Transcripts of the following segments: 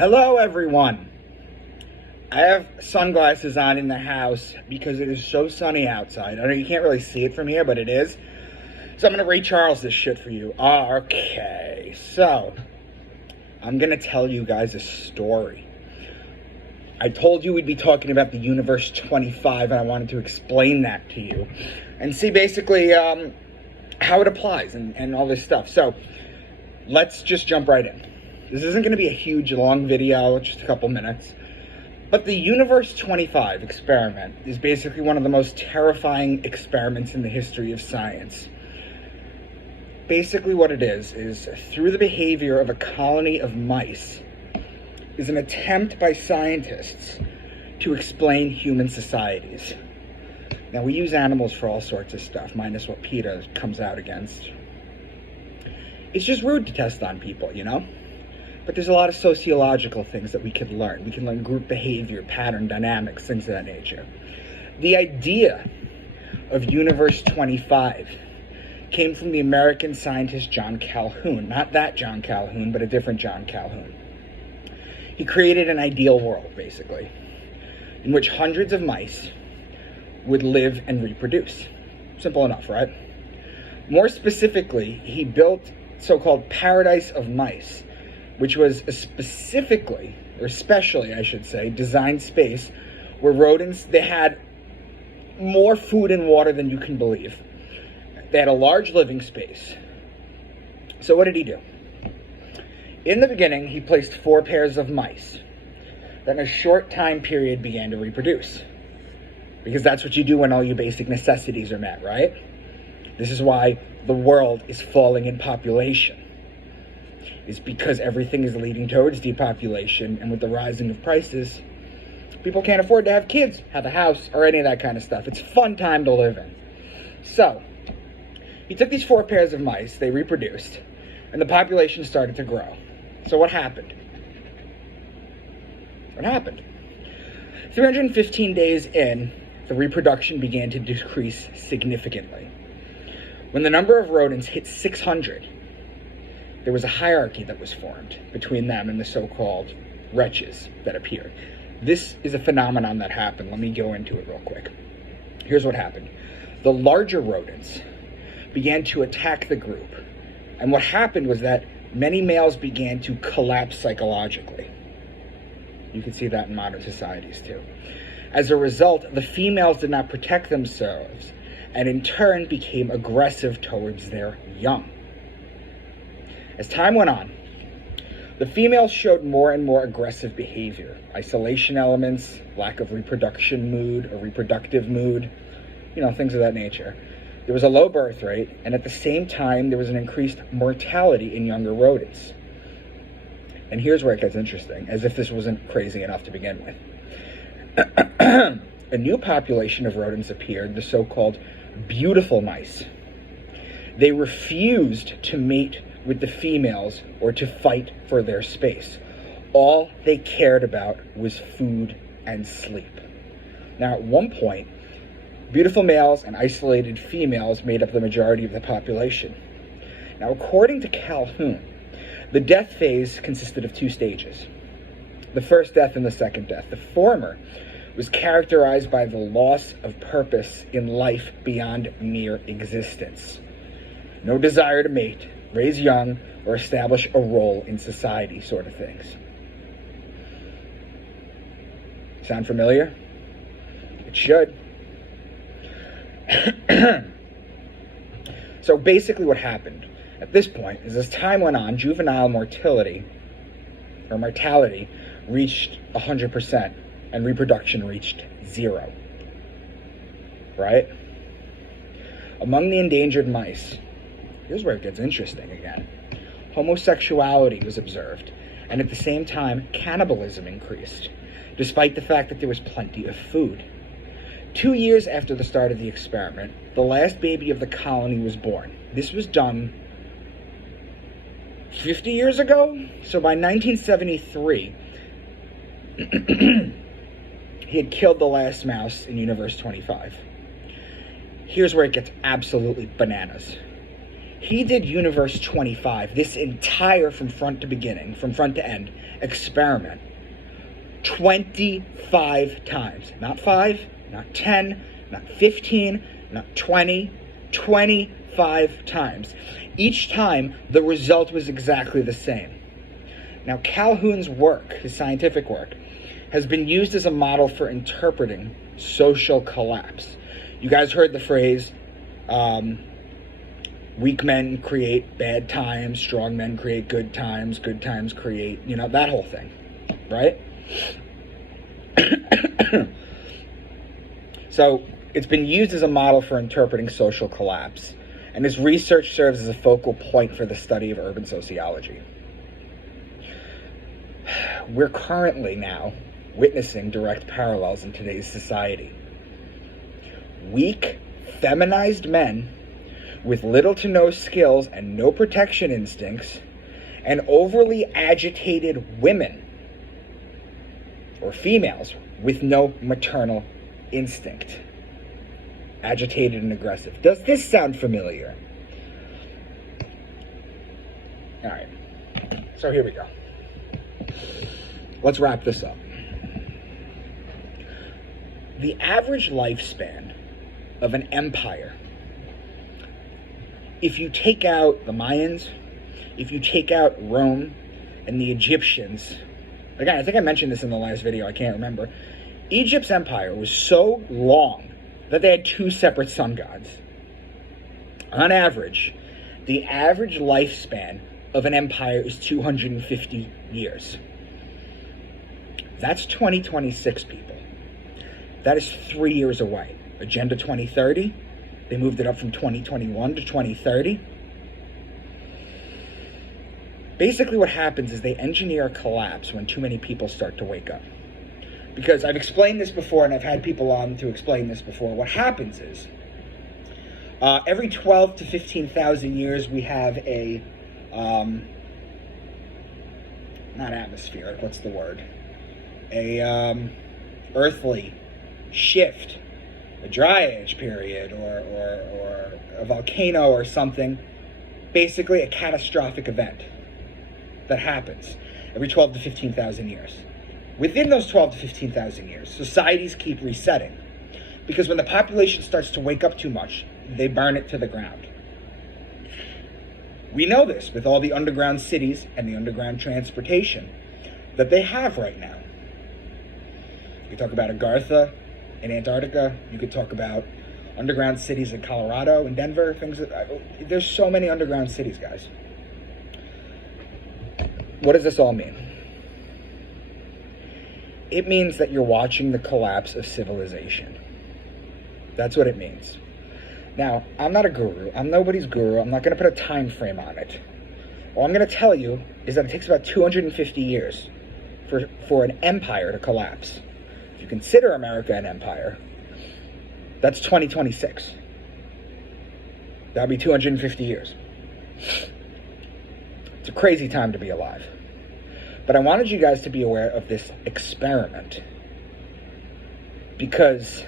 Hello, everyone. I have sunglasses on in the house because it is so sunny outside. I know you can't really see it from here, but it is. So I'm going to Ray Charles this shit for you. Okay, so I'm going to tell you guys a story. I told you we'd be talking about the Universe 25, and I wanted to explain that to you and see basically how it applies and all this stuff. So let's just jump right in. This isn't going to be a huge, long video, just a couple minutes. But the Universe 25 experiment is basically one of the most terrifying experiments in the history of science. Basically what it is through the behavior of a colony of mice, is an attempt by scientists to explain human societies. Now, we use animals for all sorts of stuff, minus what PETA comes out against. It's just rude to test on people, you know? But there's a lot of sociological things that we can learn. We can learn group behavior, pattern dynamics, things of that nature. The idea of Universe 25 came from the American scientist John Calhoun. Not that John Calhoun, but a different John Calhoun. He created an ideal world, basically, in which hundreds of mice would live and reproduce. Simple enough, right? More specifically, he built so-called paradise of mice, which was a specifically, or especially, I should say, designed space where rodents, they had more food and water than you can believe. They had a large living space. So what did he do? In the beginning, he placed 4 pairs of mice that in a short time period began to reproduce. Because that's what you do when all your basic necessities are met, right? This is why the world is falling in population. Is because everything is leading towards depopulation, and with the rising of prices, people can't afford to have kids, have a house, or any of that kind of stuff. It's a fun time to live in. So, he took these 4 pairs of mice, they reproduced, and the population started to grow. So what happened? 315 days in, the reproduction began to decrease significantly. When the number of rodents hit 600, there was a hierarchy that was formed between them and the so-called wretches that appeared. This is a phenomenon that happened. Let me go into it real quick. Here's what happened. The larger rodents began to attack the group. And what happened was that many males began to collapse psychologically. You can see that in modern societies too. As a result, the females did not protect themselves and in turn became aggressive towards their young. As time went on, the females showed more and more aggressive behavior, isolation elements, lack of reproduction mood or reproductive mood, things of that nature. There was a low birth rate, and at the same time, there was an increased mortality in younger rodents. And here's where it gets interesting, as if this wasn't crazy enough to begin with. A new population of rodents appeared, the so-called beautiful mice. They refused to mate with the females or to fight for their space. All they cared about was food and sleep. Now, at one point, beautiful males and isolated females made up the majority of the population. Now, according to Calhoun, the death phase consisted of 2 stages. The first death and the second death. The former was characterized by the loss of purpose in life beyond mere existence. No desire to mate, raise young, or establish a role in society, sort of things. Sound familiar? It should. So basically what happened at this point is as time went on, juvenile mortality reached 100% and reproduction reached 0. Right? Among the endangered mice, here's where it gets interesting again. Homosexuality was observed, and at the same time, cannibalism increased, despite the fact that there was plenty of food. 2 years after the start of the experiment, the last baby of the colony was born. This was done 50 years ago? So by 1973, he had killed the last mouse in Universe 25. Here's where it gets absolutely bananas. He did Universe 25, this entire from front to end experiment 25 times. Not 5, not 10, not 15, not 20, 25 times. Each time, the result was exactly the same. Now, Calhoun's work, his scientific work, has been used as a model for interpreting social collapse. You guys heard the phrase, weak men create bad times, strong men create good times create, that whole thing, right? So it's been used as a model for interpreting social collapse, and his research serves as a focal point for the study of urban sociology. We're currently now witnessing direct parallels in today's society. Weak, feminized men with little to no skills and no protection instincts, and overly agitated women or females with no maternal instinct. Agitated and aggressive. Does this sound familiar? All right. So here we go. Let's wrap this up. The average lifespan of an empire, if you take out the Mayans, if you take out Rome and the Egyptians, again, I think I mentioned this in the last video, I can't remember. Egypt's empire was so long that they had 2 separate sun gods. On average, the average lifespan of an empire is 250 years. That's 2026, people. That is 3 years away. Agenda 2030, they moved it up from 2021 to 2030. Basically what happens is they engineer a collapse when too many people start to wake up. Because I've explained this before, and I've had people on to explain this before. What happens is, every 12 to 15,000 years, we have a, not atmospheric, what's the word? A earthly shift, a dry age period, or a volcano or something. Basically a catastrophic event that happens every 12 to 15,000 years. Within those 12 to 15,000 years, societies keep resetting. Because when the population starts to wake up too much, they burn it to the ground. We know this with all the underground cities and the underground transportation that they have right now. You talk about Agartha in Antarctica. You could talk about underground cities in Colorado and Denver. There's so many underground cities, guys. What does this all mean? It means that you're watching the collapse of civilization. That's what it means. Now, I'm not a guru. I'm nobody's guru. I'm not going to put a time frame on it. All I'm going to tell you is that it takes about 250 years for an empire to collapse. If you consider America an empire, that's 2026. That'll be 250 years. It's a crazy time to be alive. But I wanted you guys to be aware of this experiment, because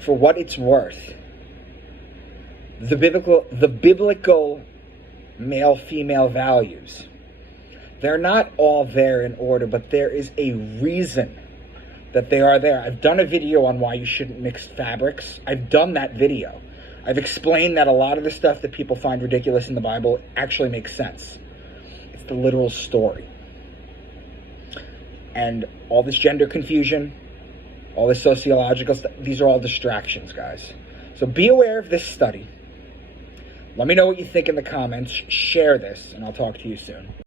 for what it's worth, the biblical male-female values, they're not all there in order, but there is a reason that they are there. I've done a video on why you shouldn't mix fabrics. I've done that video. I've explained that a lot of the stuff that people find ridiculous in the Bible actually makes sense. It's the literal story. And all this gender confusion, all this sociological stuff, these are all distractions, guys. So be aware of this study. Let me know what you think in the comments. Share this, and I'll talk to you soon.